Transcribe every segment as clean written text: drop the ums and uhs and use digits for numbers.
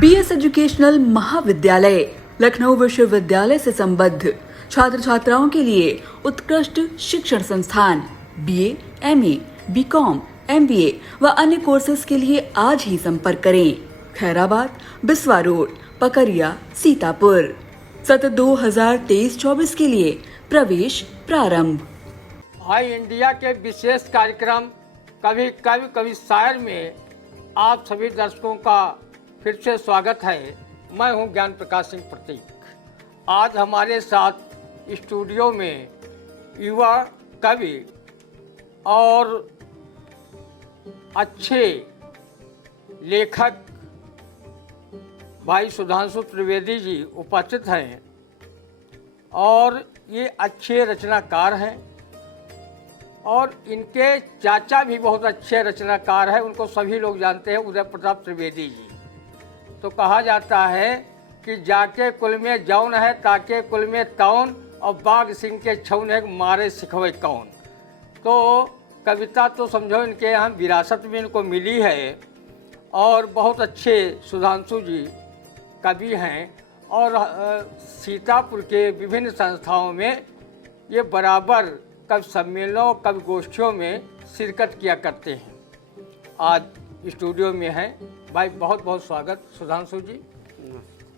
BS educational महाविद्यालय लखनऊ विश्वविद्यालय से संबद्ध छात्र छात्राओं के लिए उत्कृष्ट शिक्षण संस्थान बीए, एमए, बीकॉम, एमबीए व अन्य कोर्सेज के लिए आज ही संपर्क करें। खैराबाद, बिस्वा रोड, पकरिया, सीतापुर। सत्र 2023-24 के लिए प्रवेश प्रारंभ। हाई इंडिया के विशेष कार्यक्रम कभी कभी कभी शायर में आप सभी दर्शकों का फिर से स्वागत है। मैं हूं ज्ञान प्रकाश सिंह प्रतीक। आज हमारे साथ स्टूडियो में युवा कवि और अच्छे लेखक भाई सुधांशु त्रिवेदी जी उपस्थित हैं और ये अच्छे रचनाकार हैं और इनके चाचा भी बहुत अच्छे रचनाकार हैं। उनको सभी लोग जानते हैं, उदय प्रताप त्रिवेदी जी। तो कहा जाता है कि जाके कुल में जौन है ताके कुल में तौन और बाघ सिंह के छौन है मारे सिखवे कौन। तो कविता तो समझो इनके यहाँ विरासत में इनको मिली है और बहुत अच्छे सुधांशु जी कवि हैं और सीतापुर के विभिन्न संस्थाओं में ये बराबर कवि सम्मेलनों कवि गोष्ठियों में शिरकत किया करते हैं। आज स्टूडियो में हैं भाई, बहुत बहुत स्वागत सुधांशु जी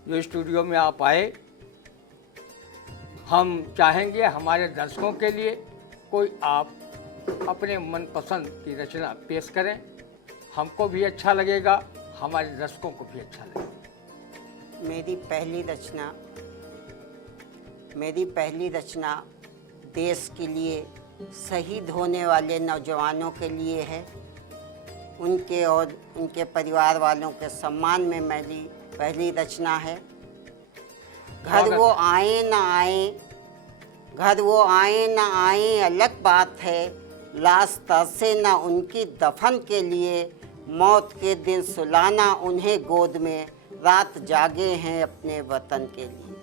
जो स्टूडियो में आप आए। हम चाहेंगे हमारे दर्शकों के लिए कोई आप अपने मनपसंद की रचना पेश करें। हमको भी अच्छा लगेगा, हमारे दर्शकों को भी अच्छा लगेगा। मेरी पहली रचना देश के लिए शहीद होने वाले नौजवानों के लिए है। उनके और उनके परिवार वालों के सम्मान में मेरी पहली रचना है। घर वो आए ना आए अलग बात है, लाश तरसे ना उनकी दफन के लिए, मौत के दिन सुलाना उन्हें गोद में, रात जागे हैं अपने वतन के लिए।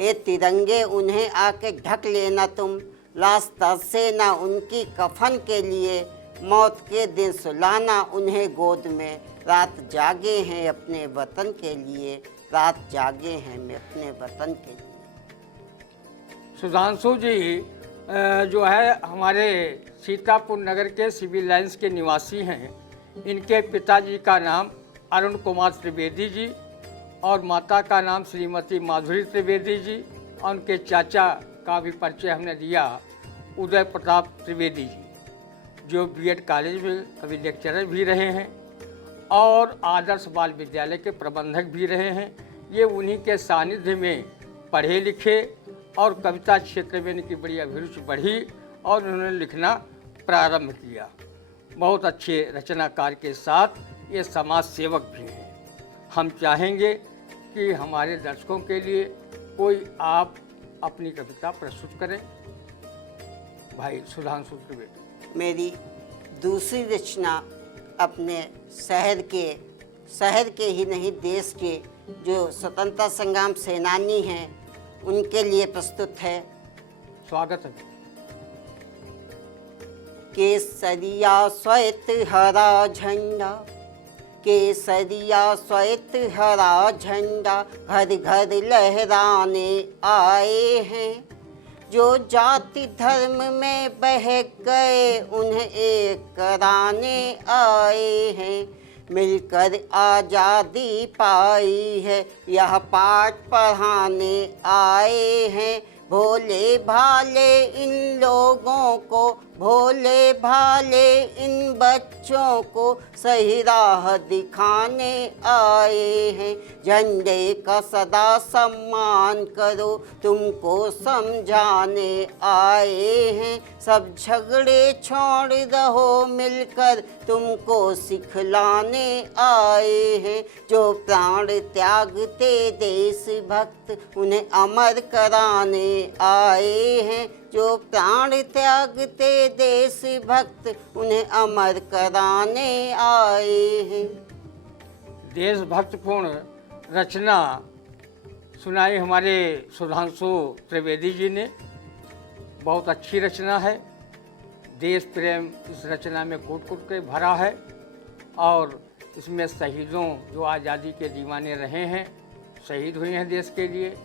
ए तिरंगे उन्हें आके ढक लेना तुम, लाश तरसे ना उनकी कफन के लिए, मौत के दिन सुलाना उन्हें गोद में, रात जागे हैं अपने वतन के लिए, रात जागे हैं मैं अपने वतन के लिए। सुधांशु जी जो है हमारे सीतापुर नगर के सिविल लाइन्स के निवासी हैं। इनके पिताजी का नाम अरुण कुमार त्रिवेदी जी और माता का नाम श्रीमती माधुरी त्रिवेदी जी और उनके चाचा का भी परिचय हमने दिया उदय प्रताप त्रिवेदी जी जो बीएड कॉलेज में कभी लेक्चरर भी रहे हैं और आदर्श बाल विद्यालय के प्रबंधक भी रहे हैं। ये उन्हीं के सानिध्य में पढ़े लिखे और कविता क्षेत्र में इनकी बड़ी अभिरुचि बढ़ी और उन्होंने लिखना प्रारंभ किया। बहुत अच्छे रचनाकार के साथ ये समाज सेवक भी हैं। हम चाहेंगे कि हमारे दर्शकों के लिए कोई आप अपनी कविता प्रस्तुत करें। भाई सुधांशु त्रिवेदी। मेरी दूसरी रचना अपने शहर के ही नहीं देश के जो स्वतंत्रता संग्राम सेनानी हैं उनके लिए प्रस्तुत है। स्वागत है। केसरिया श्वेत हरा झंडा, केसरिया श्वेत हरा झंडा, घर घर लहराने आए हैं। जो जाति धर्म में बह गए उन्हें एक कराने आए हैं। मिलकर आज़ादी पाई है यह पाठ पढ़ाने आए हैं। भोले भाले इन लोगों को, भोले भाले इन बच्चों को सही राह दिखाने आए हैं। झंडे का सदा सम्मान करो तुमको समझाने आए हैं। सब झगड़े छोड़ रहो मिलकर तुमको सिखलाने आए हैं। जो प्राण त्यागते देश भक्त उन्हें अमर कराने आए हैं। जो प्राण त्यागते देश भक्त उन्हें अमर कराने आए हैं। देशभक्तपूर्ण रचना सुनाई हमारे सुधांशु त्रिवेदी जी ने। बहुत अच्छी रचना है। देश प्रेम इस रचना में कूट कूट के भरा है और इसमें शहीदों जो आज़ादी के दीवाने रहे हैं, शहीद हुए हैं देश के लिए,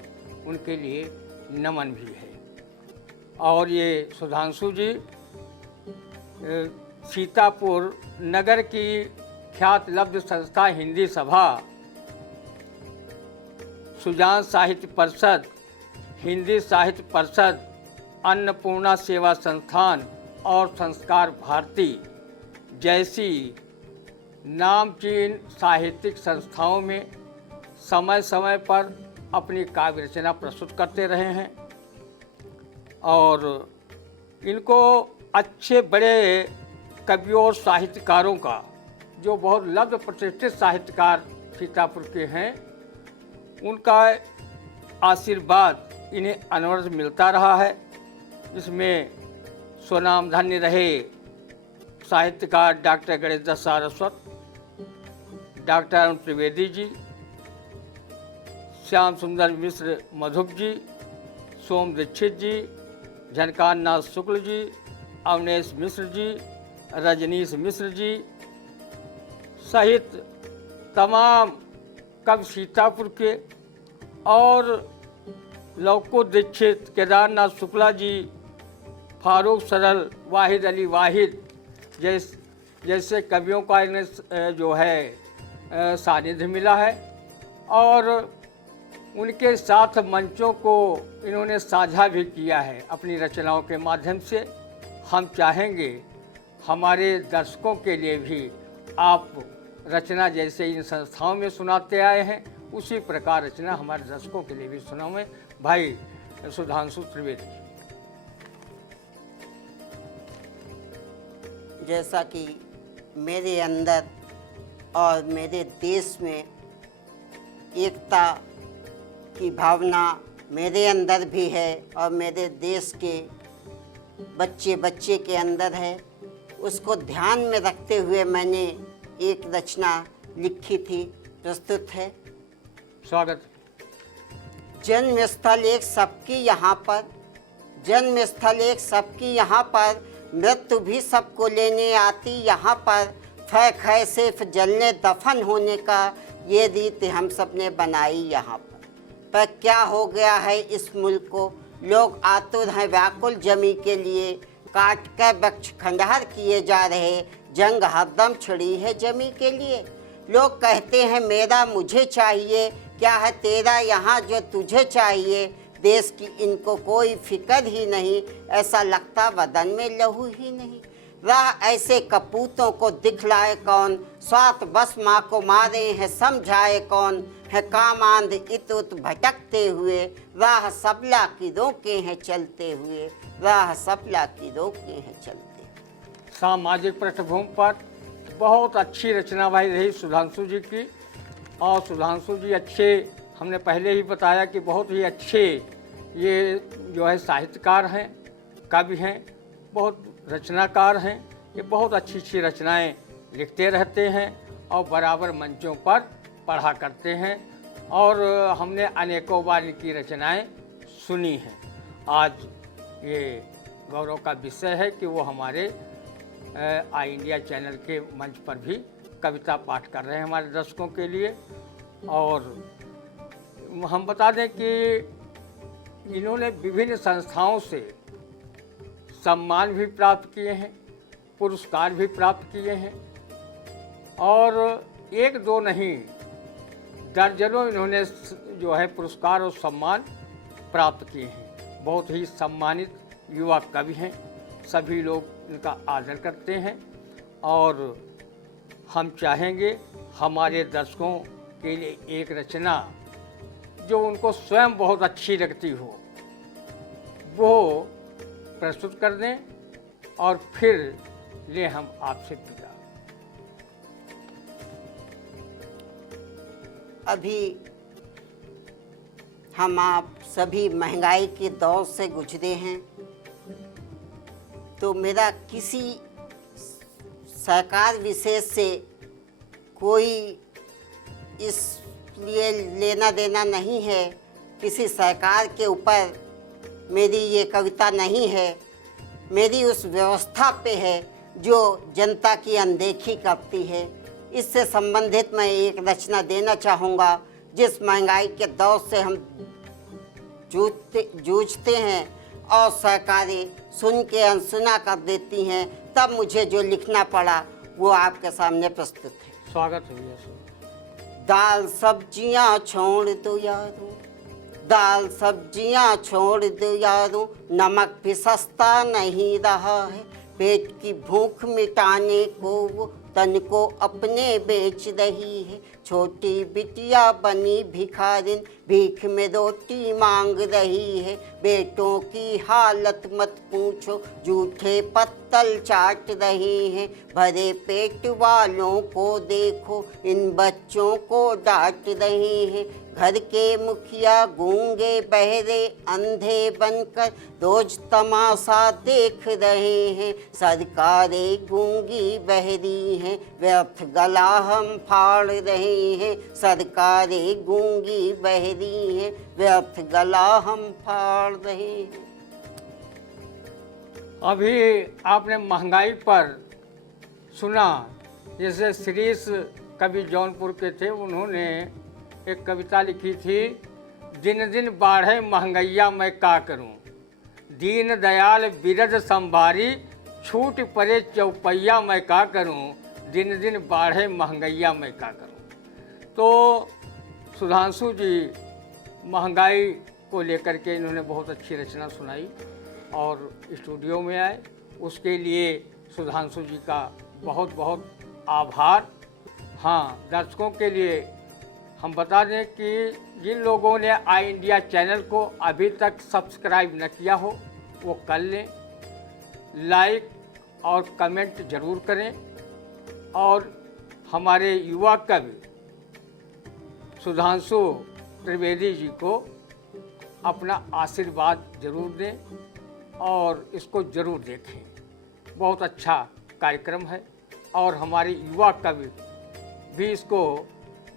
उनके लिए नमन भी है। और ये सुधांशु जी सीतापुर नगर की ख्यात लब्ध संस्था हिंदी सभा, सुजान साहित्य परिषद, हिंदी साहित्य परिषद, अन्नपूर्णा सेवा संस्थान और संस्कार भारती जैसी नामचीन साहित्यिक संस्थाओं में समय समय पर अपनी काव्य रचना प्रस्तुत करते रहे हैं। और इनको अच्छे बड़े कवियों और साहित्यकारों का, जो बहुत लब्ध प्रतिष्ठित साहित्यकार सीतापुर के हैं, उनका आशीर्वाद इन्हें अनवरत मिलता रहा है। जिसमें स्वनाम धन्य रहे साहित्यकार डॉक्टर गणेश दत्त सारस्वत, डॉक्टर अरुण त्रिवेदी जी, श्याम सुंदर मिश्र मधुप जी, सोम दीक्षित जी, झनकार नाथ शुक्ल जी, अवनेश मिश्र जी, रजनीश मिश्र जी सहित तमाम कवि सीतापुर के, और लौको दीक्षित, केदारनाथ शुक्ला जी, फारूक सरल, वाहिद अली वाहिद जैसे कवियों का इन्हें जो है सानिध्य मिला है। और उनके साथ मंचों को इन्होंने साझा भी किया है अपनी रचनाओं के माध्यम से। हम चाहेंगे हमारे दर्शकों के लिए भी आप रचना जैसे इन संस्थाओं में सुनाते आए हैं, उसी प्रकार रचना हमारे दर्शकों के लिए भी सुनाएं। भाई सुधांशु त्रिवेदी। जैसा कि मेरे अंदर और मेरे देश में एकता की भावना मेरे अंदर भी है और मेरे देश के बच्चे बच्चे के अंदर है, उसको ध्यान में रखते हुए मैंने एक रचना लिखी थी, प्रस्तुत है। स्वागत। जन्मस्थल एक सबकी यहाँ पर, जन्मस्थल एक सबकी यहाँ पर, मृत्यु भी सबको लेने आती यहाँ पर, फैक है सिर्फ जलने दफन होने का, ये रीत हम सब ने बनाई यहाँ पर क्या हो गया है इस मुल्क को, लोग आतुर हैं व्याकुल जमी के लिए, काट कर वृक्ष खंडहर किए जा रहे, जंग हरदम छिड़ी है जमी के लिए। लोग कहते हैं मेरा मुझे चाहिए, क्या है तेरा यहाँ जो तुझे चाहिए, देश की इनको कोई फिक्र ही नहीं, ऐसा लगता बदन में लहू ही नहीं। राह ऐसे कपूतों को दिखलाए कौन, स्वार्थ बस माँ को मारे हैं समझाए कौन, है कामांध इत उत भटकते हुए, राह सबला की रोके हैं चलते हुए, राह सबला की रोके हैं चलते हुए। सामाजिक पृष्ठभूमि पर बहुत अच्छी रचना भाई रही सुधांशु जी की। और सुधांशु जी अच्छे, हमने पहले ही बताया कि बहुत ही अच्छे ये जो है साहित्यकार हैं, कवि हैं, बहुत रचनाकार हैं। ये बहुत अच्छी अच्छी रचनाएं लिखते रहते हैं और बराबर मंचों पर पढ़ा करते हैं, और हमने अनेकों बार इनकी रचनाएं सुनी हैं। आज ये गौरव का विषय है कि वो हमारे आई इंडिया चैनल के मंच पर भी कविता पाठ कर रहे हैं हमारे दर्शकों के लिए। और हम बता दें कि इन्होंने विभिन्न संस्थाओं से सम्मान भी प्राप्त किए हैं, पुरस्कार भी प्राप्त किए हैं, और एक दो नहीं दर्जनों इन्होंने जो है पुरस्कार और सम्मान प्राप्त किए हैं। बहुत ही सम्मानित युवा कवि हैं, सभी लोग इनका आदर करते हैं। और हम चाहेंगे हमारे दर्शकों के लिए एक रचना जो उनको स्वयं बहुत अच्छी लगती हो वो प्रस्तुत कर दें, और फिर ले हम आपसे विदा। अभी हम आप सभी महंगाई के दौर से गुजरे हैं, तो मेरा किसी सरकार विशेष से कोई इसलिए लेना देना नहीं है, किसी सरकार के ऊपर मेरी ये कविता नहीं है, मेरी उस व्यवस्था पे है जो जनता की अनदेखी करती है, इससे संबंधित मैं एक रचना देना चाहूँगा। जिस महंगाई के दौर से हम जूझते हैं और सरकारें सुन के अनसुना कर देती हैं, तब मुझे जो लिखना पड़ा वो आपके सामने प्रस्तुत है। स्वागत है भैया। दाल सब्जियां छोड़ दो यारों, दाल सब्जियां छोड़ दो यारों, नमक भी सस्ता नहीं रहा है। पेट की भूख मिटाने को वो तन को अपने बेच रही है। छोटी बिटिया बनी भिखारिन, भीख में रोटी मांग रही है। बेटों की हालत मत पूछो, जूठे पत्तल चाट रहे हैं। भरे पेट वालों को देखो, इन बच्चों को डांट रहे हैं। घर के मुखिया गूंगे बहरे अंधे बनकर रोज तमाशा देख रहे हैं। सरकारें गूंगी बहरी हैं, व्यर्थ गला हम फाड़ रहे हैं। सरकारें गूंगी बहरी हैं, व्यर्थ गला हम फाड़ रहे हैं। अभी आपने महंगाई पर सुना, जैसे श्रीश कवि जौनपुर के थे, उन्होंने एक कविता लिखी थी, दिन दिन बाढ़े महंगैया मैं का करूं, दीन दयाल बिरद संभारी, छूट पड़े चौपैया मैं का करूं, दिन दिन बाढ़े महंगैया मैं का करूं। तो सुधांशु जी महंगाई को लेकर के इन्होंने बहुत अच्छी रचना सुनाई और स्टूडियो में आए, उसके लिए सुधांशु जी का बहुत बहुत आभार। हाँ, दर्शकों के लिए हम बता दें कि जिन लोगों ने आई इंडिया चैनल को अभी तक सब्सक्राइब न किया हो वो कर लें, लाइक और कमेंट ज़रूर करें और हमारे युवा कवि सुधांशु त्रिवेदी जी को अपना आशीर्वाद ज़रूर दें और इसको ज़रूर देखें। बहुत अच्छा कार्यक्रम है और हमारे युवा कवि भी इसको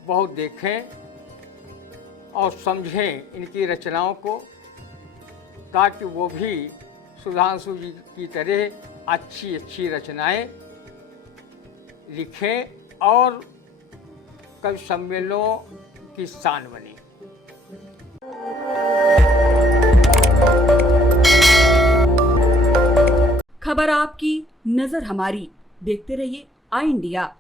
बहुत देखें और समझें इनकी रचनाओं को, ताकि वो भी सुधांशु जी की तरह अच्छी अच्छी रचनाएं लिखें और कवि सम्मेलनों की शान बने। खबर आपकी, नजर हमारी। देखते रहिए आई इंडिया।